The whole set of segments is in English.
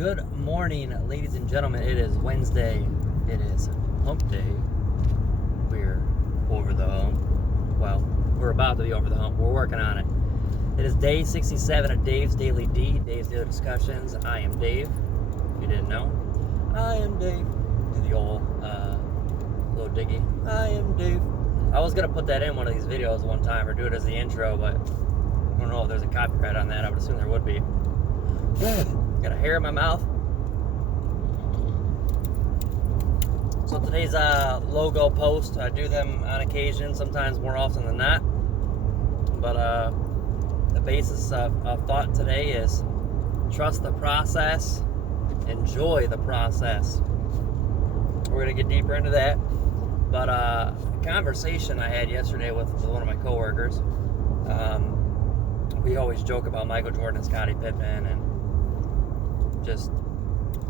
Good morning, ladies and gentlemen. It is Wednesday. It is hump day. We're over the hump. Well, we're about to be over the hump. We're working on it. It is day 67 of Dave's Daily D, Dave's Daily Discussions. I am Dave. If you didn't know, I am Dave. Do the old little diggy. I am Dave. I was going to put that in one of these videos one time or do it as the intro, but I don't know if there's a copyright on that. I would assume there would be. Got a hair in my mouth. So today's logo post, I do them on occasion, sometimes more often than not. But the basis of thought today is trust the process, enjoy the process. We're going to get deeper into that. But a conversation I had yesterday with one of my coworkers. We always joke about Michael Jordan and Scottie Pippen and just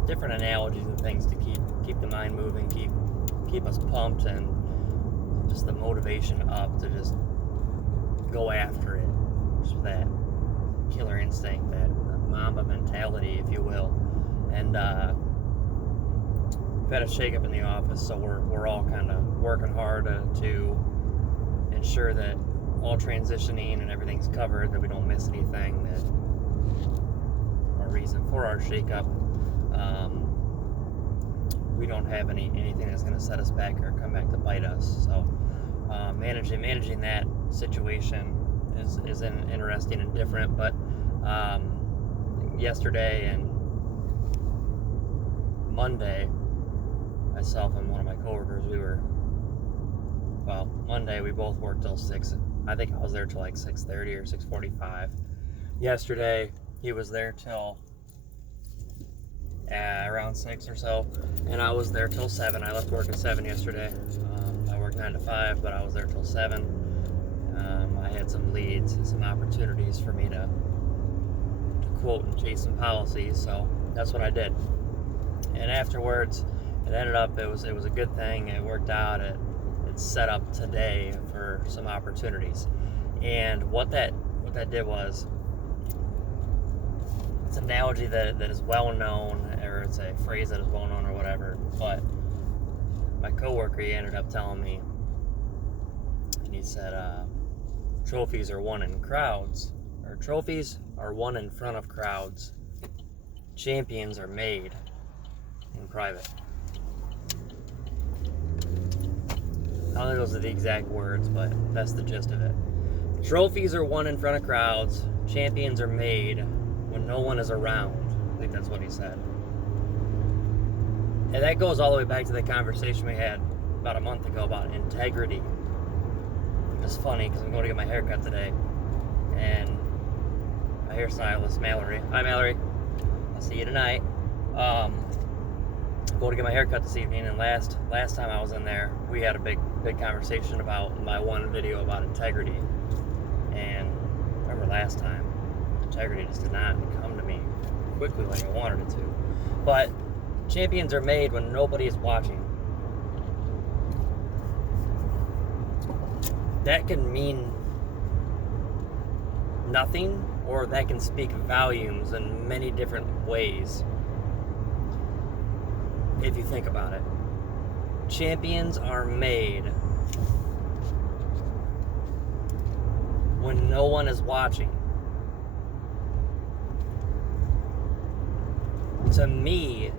different analogies and things to keep the mind moving, keep us pumped, and just the motivation up to just go after it. Just that killer instinct, that Mamba mentality, if you will. And we've had a shakeup in the office, so we're all kind of working hard to ensure that all transitioning and everything's covered, that we don't miss anything, that our reason for our shakeup, we don't have anything that's going to set us back or come back to bite us. So managing that situation is interesting and different. But yesterday and Monday, myself and one of my coworkers, Monday we both worked till 6. I think I was there till like 6:30 or 6:45. Yesterday he was there till around 6 or so, and I was there till 7. I left work at 7 yesterday. I worked 9 to 5, but I was there till 7. I had some leads, some opportunities for me to quote and chase some policies, so that's what I did. And afterwards, it ended up it was a good thing. It worked out. It's set up today for some opportunities. And what that did was, it's an analogy that is well known, or it's a phrase that is well known or whatever, but my coworker, he ended up telling me, and he said, trophies are won in crowds, or trophies are won in front of crowds. Champions are made in private. I don't think those are the exact words, but that's the gist of it. Trophies are won in front of crowds. Champions are made when no one is around. I think that's what he said. And that goes all the way back to the conversation we had about a month ago about integrity. It's funny because I'm going to get my hair cut today. And my hairstylist, Mallory. Hi, Mallory. I'll see you tonight. Going to get my hair cut this evening, and last time I was in there, we had a big conversation about my one video about integrity. And remember last time, integrity just did not come to me quickly like I wanted it to. But champions are made when nobody is watching. That can mean nothing, or that can speak volumes in many different ways. If you think about it, champions are made when no one is watching. To me,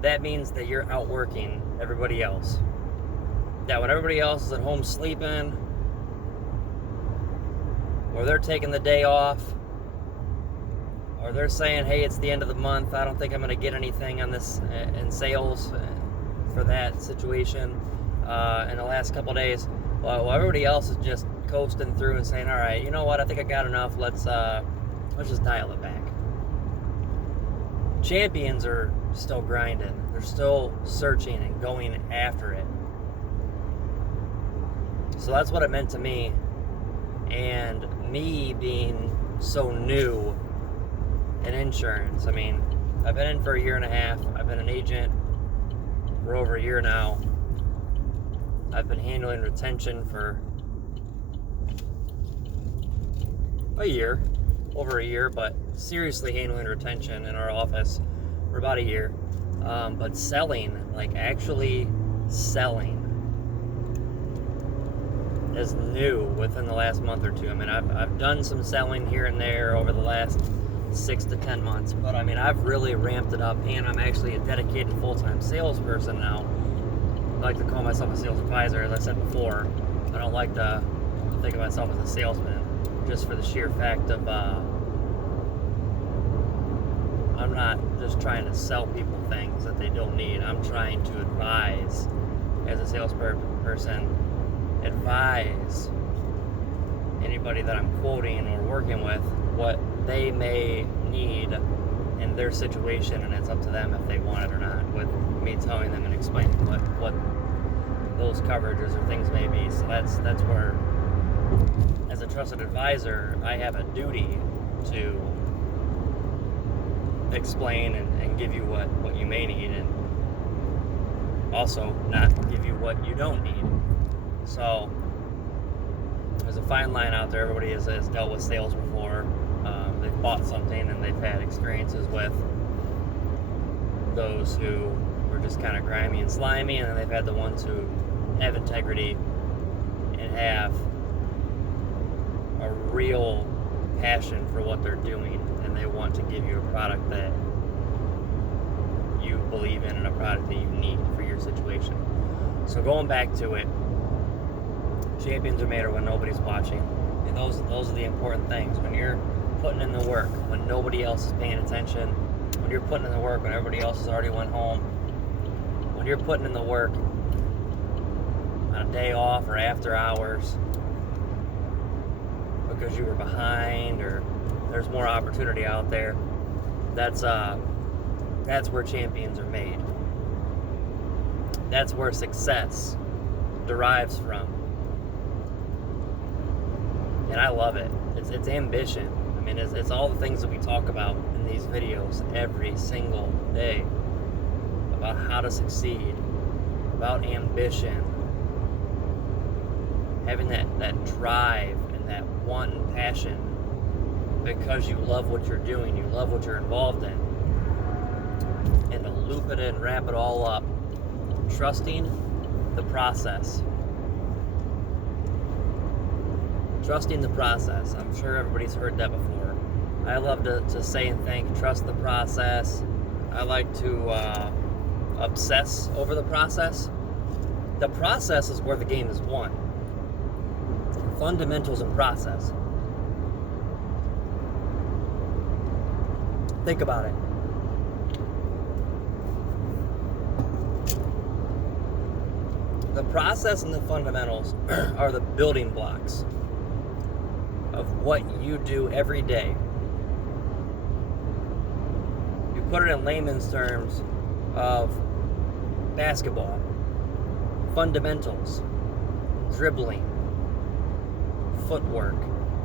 that means that you're outworking everybody else. That when everybody else is at home sleeping, or they're taking the day off, or they're saying, hey, it's the end of the month, I don't think I'm going to get anything on this in sales for that situation in the last couple of days. Well, everybody else is just coasting through and saying, all right, you know what, I think I got enough, let's just dial it back. Champions are still grinding. They're still searching and going after it. So that's what it meant to me. And me being so new in insurance, I mean, I've been in for 1.5 years. I've been an agent for over 1 year now. I've been handling retention for a year. over a year, but seriously handling retention in our office for about a year. But selling, like actually selling, is new within the last month or two. I mean, I've done some selling here and there over the last 6 to 10 months, but I mean, I've really ramped it up, and I'm actually a dedicated full-time salesperson now. I like to call myself a sales advisor, as I said before. I don't like to think of myself as a salesman, just for the sheer fact of I'm not just trying to sell people things that they don't need. I'm trying to advise, as a salesperson, advise anybody that I'm quoting or working with what they may need in their situation, and it's up to them if they want it or not, with me telling them and explaining what those coverages or things may be. So that's where, as a trusted advisor, I have a duty to explain and give you what you may need, and also not give you what you don't need. So there's a fine line out there. Everybody has dealt with sales before. They've bought something and they've had experiences with those who were just kind of grimy and slimy, and then they've had the ones who have integrity and have a real passion for what they're doing, and they want to give you a product that you believe in and a product that you need for your situation. So going back to it, champions are made when nobody's watching, and those are the important things. When you're putting in the work, when nobody else is paying attention, when you're putting in the work when everybody else has already went home, when you're putting in the work on a day off or after hours because you were behind or there's more opportunity out there, that's where champions are made. That's where success derives from. And I love it. It's ambition. I mean, it's all the things that we talk about in these videos every single day about how to succeed, about ambition, having that drive and that want and passion because you love what you're doing, you love what you're involved in. And to loop it and wrap it all up, trusting the process. Trusting the process. I'm sure everybody's heard that before. I love to say and think, trust the process. I like to obsess over the process. The process is where the game is won. Fundamentals and process. Think about it. The process and the fundamentals are the building blocks of what you do every day. You put it in layman's terms of basketball, fundamentals, dribbling, footwork,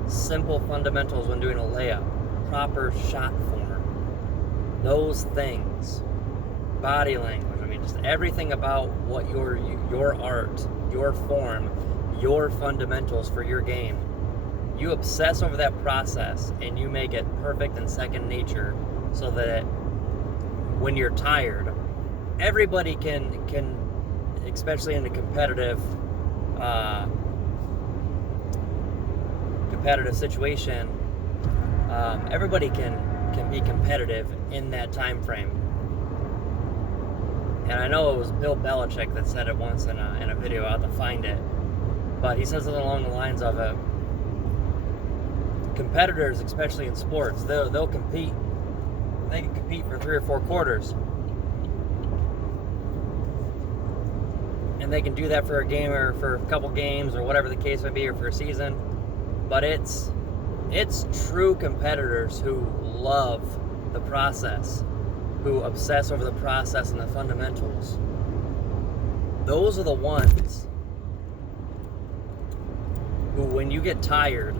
simple fundamentals when doing a layup, proper shot form, those things, body language. I mean, just everything about what your art, your form, your fundamentals for your game. You obsess over that process and you make it perfect and second nature, so that when you're tired, everybody can especially in a competitive situation, everybody can be competitive in that time frame. And I know it was Bill Belichick that said it once in a video. I'll have to find it, but he says something along the lines of competitors, especially in sports, they'll compete. They can compete for 3 or 4 quarters, and they can do that for a game or for a couple games or whatever the case may be, or for a season. But it's true competitors who love the process, who obsess over the process and the fundamentals. Those are the ones who, when you get tired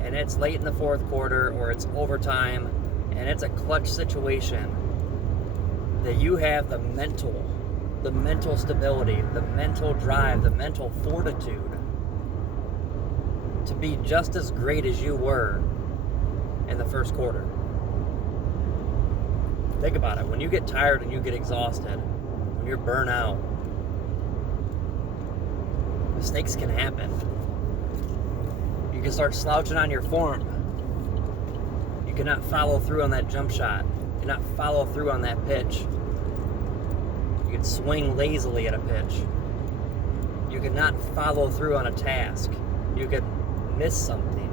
and it's late in the 4th quarter or it's overtime and it's a clutch situation, that you have the mental stability, the mental drive, the mental fortitude to be just as great as you were in the first quarter. Think about it. When you get tired and you get exhausted, when you're burnt out, mistakes can happen. You can start slouching on your form. You cannot follow through on that jump shot. You cannot follow through on that pitch. You can swing lazily at a pitch. You cannot follow through on a task. You could miss something.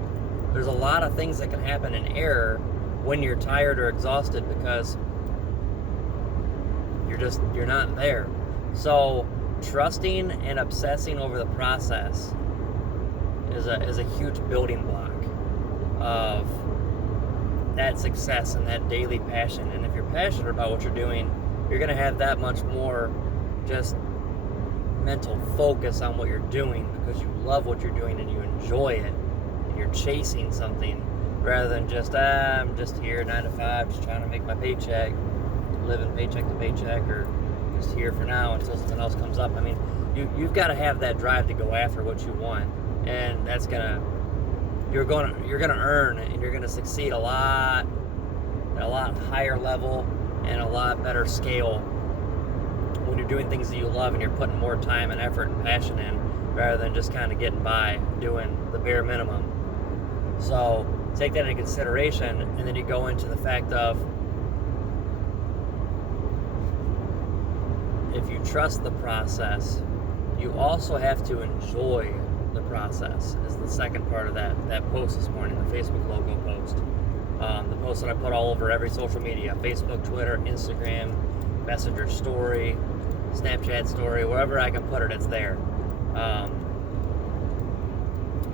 There's a lot of things that can happen in error when you're tired or exhausted because you're not there. So trusting and obsessing over the process is a huge building block of that success and that daily passion. And if you're passionate about what you're doing, you're going to have that much more just mental focus on what you're doing because you love what you're doing and you enjoy it and you're chasing something rather than just I'm just here 9 to 5 just trying to make my paycheck, living paycheck to paycheck, or just here for now until something else comes up. I mean, you've got to have that drive to go after what you want, and that's you're gonna earn and you're gonna succeed a lot at a lot higher level and a lot better scale when you're doing things that you love and you're putting more time and effort and passion in rather than just kind of getting by doing the bare minimum. So take that into consideration, and then you go into the fact of if you trust the process, you also have to enjoy the process is the second part of that post this morning, the Facebook logo post. The post that I put all over every social media, Facebook, Twitter, Instagram, Messenger story, Snapchat story, wherever I can put it, it's there.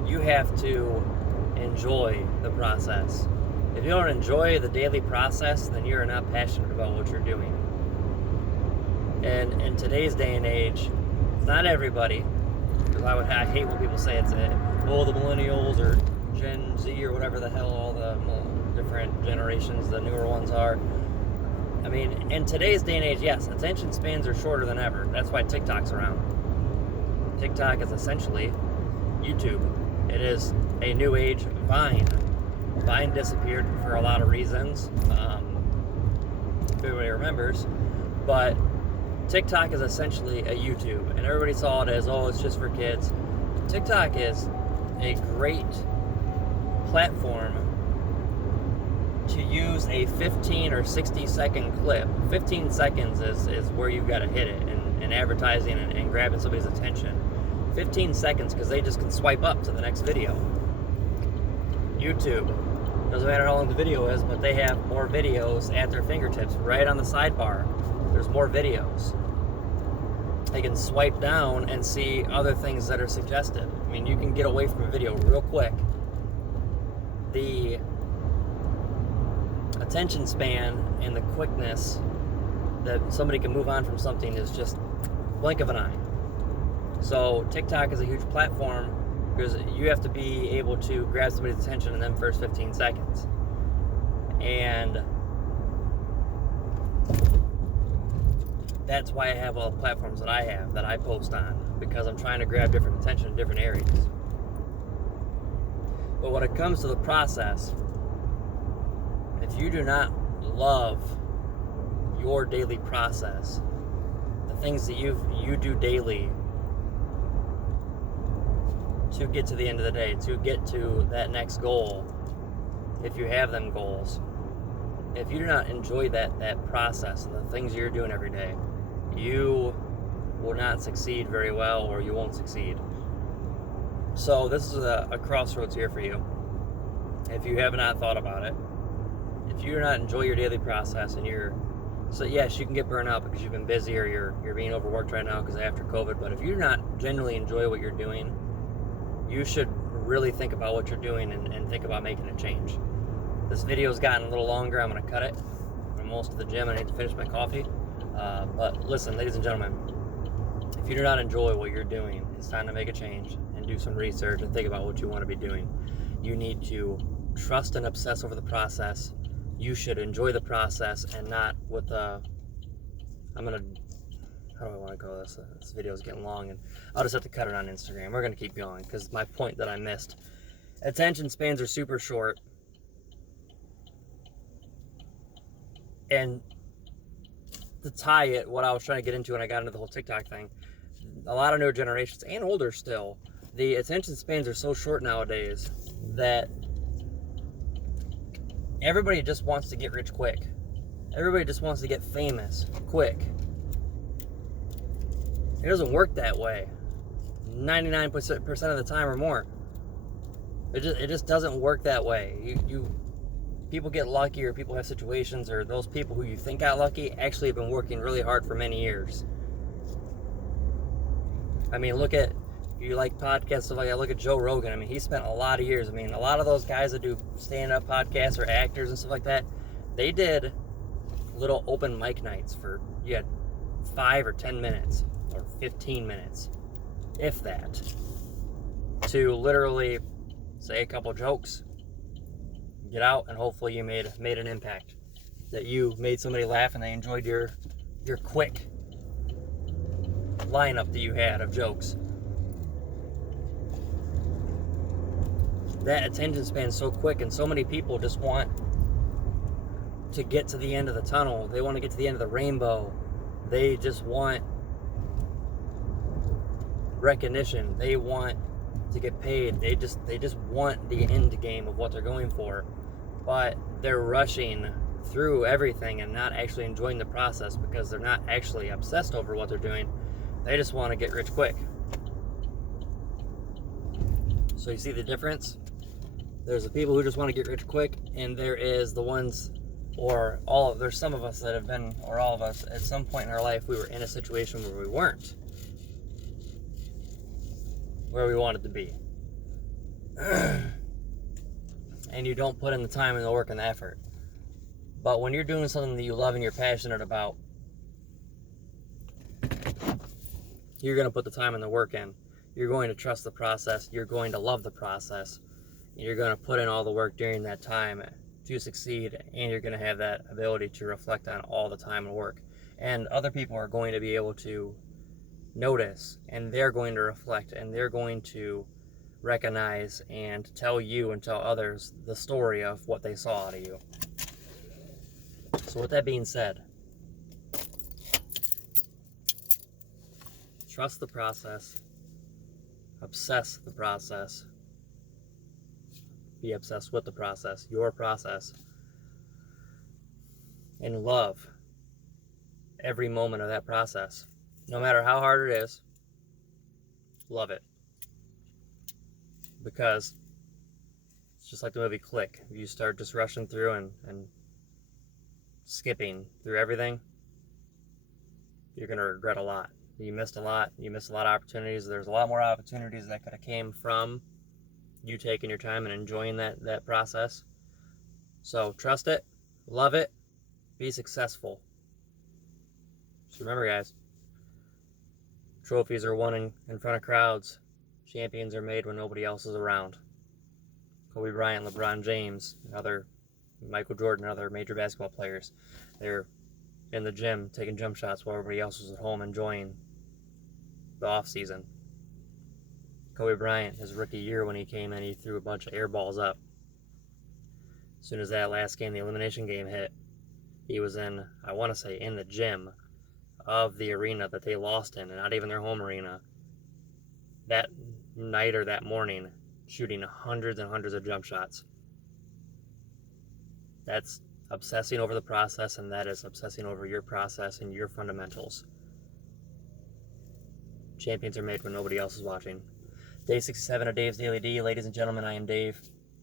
You have to enjoy the process. If you don't enjoy the daily process, then you're not passionate about what you're doing. And in today's day and age, not everybody, because I hate when people say it's the millennials or Gen Z or whatever the hell all the different generations, the newer ones are. I mean, in today's day and age, yes, attention spans are shorter than ever. That's why TikTok's around. TikTok is essentially YouTube. It is a new age Vine. Vine disappeared for a lot of reasons, if everybody remembers, but TikTok is essentially a YouTube, and everybody saw it as, it's just for kids. TikTok is a great platform to use a 15 or 60 second clip. 15 seconds is where you've got to hit it in advertising and grabbing somebody's attention. 15 seconds because they just can swipe up to the next video. YouTube, doesn't matter how long the video is, but they have more videos at their fingertips. Right on the sidebar, there's more videos. They can swipe down and see other things that are suggested. I mean, you can get away from a video real quick. The attention span and the quickness that somebody can move on from something is just blink of an eye. So TikTok is a huge platform because you have to be able to grab somebody's attention in them first 15 seconds. And that's why I have all the platforms that I have, that I post on, because I'm trying to grab different attention in different areas. But when it comes to the process, if you do not love your daily process, the things that you do daily to get to the end of the day, to get to that next goal, if you have them goals, if you do not enjoy that process and the things you're doing every day, you will not succeed very well, or you won't succeed. So this is a crossroads here for you. If you have not thought about it, if you do not enjoy your daily process, and so yes, you can get burnt out because you've been busy or you're being overworked right now because after COVID, but if you do not genuinely enjoy what you're doing, you should really think about what you're doing and think about making a change. This video's gotten a little longer. I'm going to cut it. I'm almost to the gym. I need to finish my coffee. But listen, ladies and gentlemen, if you do not enjoy what you're doing, it's time to make a change and do some research and think about what you want to be doing. You need to trust and obsess over the process. You should enjoy the process and not with how do I want to call this? This video is getting long, and I'll just have to cut it on Instagram. We're going to keep going because my point that I missed. Attention spans are super short. And to tie it, what I was trying to get into when I got into the whole TikTok thing, a lot of newer generations and older still, the attention spans are so short nowadays that everybody just wants to get rich quick. Everybody just wants to get famous quick. It doesn't work that way 99% of the time or more. It just doesn't work that way. People get lucky, or people have situations, or those people who you think got lucky actually have been working really hard for many years. I mean, look at, you like podcasts, stuff like that, look at Joe Rogan. I mean, he spent a lot of years. I mean, a lot of those guys that do stand-up podcasts or actors and stuff like that, they did little open mic nights for, you had 5 or 10 minutes or 15 minutes, if that, to literally say a couple jokes, get out, and hopefully you made an impact, that you made somebody laugh and they enjoyed your quick lineup that you had of jokes. That attention span is so quick, and so many people just want to get to the end of the tunnel. They want to get to the end of the rainbow. They just want recognition. They want to get paid. They just want the end game of what they're going for. But they're rushing through everything and not actually enjoying the process, because they're not actually obsessed over what they're doing. They just want to get rich quick. So you see the difference? There's the people who just want to get rich quick, and there is the ones, or there's some of us that have been, or all of us, at some point in our life, we were in a situation where we weren't where we wanted to be. And you don't put in the time and the work and the effort. But when you're doing something that you love and you're passionate about, you're going to put the time and the work in. You're going to trust the process. You're going to love the process. You're going to put in all the work during that time to succeed, and you're going to have that ability to reflect on all the time and work. And other people are going to be able to notice, and they're going to reflect, and they're going to recognize and tell you and tell others the story of what they saw out of you. So with that being said, trust the process, obsess the process, be obsessed with the process, your process, and love every moment of that process. No matter how hard it is, love it. Because it's just like the movie Click. If you start just rushing through and skipping through everything, you're going to regret a lot. You missed a lot. You missed a lot of opportunities. There's a lot more opportunities that could have came from you taking your time and enjoying that process. So trust it, love it, be successful. Just remember, guys, trophies are won in front of crowds. Champions are made when nobody else is around. Kobe Bryant, LeBron James, other Michael Jordan, other major basketball players, they're in the gym taking jump shots while everybody else was at home enjoying the off season. Kobe Bryant, his rookie year, when he came in, he threw a bunch of air balls up. As soon as that last game, the elimination game hit, he was in, I want to say, in the gym of the arena that they lost in, and not even their home arena, that night or that morning, shooting hundreds and hundreds of jump shots. That's obsessing over the process, and that is obsessing over your process and your fundamentals. Champions are made when nobody else is watching. Day 67 of Dave's Daily D. Ladies and gentlemen, I am Dave.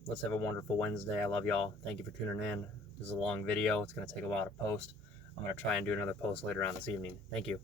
Let's have a wonderful Wednesday. I love y'all. Thank you for tuning in. This is a long video. It's going to take a while to post. I'm going to try and do another post later on this evening. Thank you.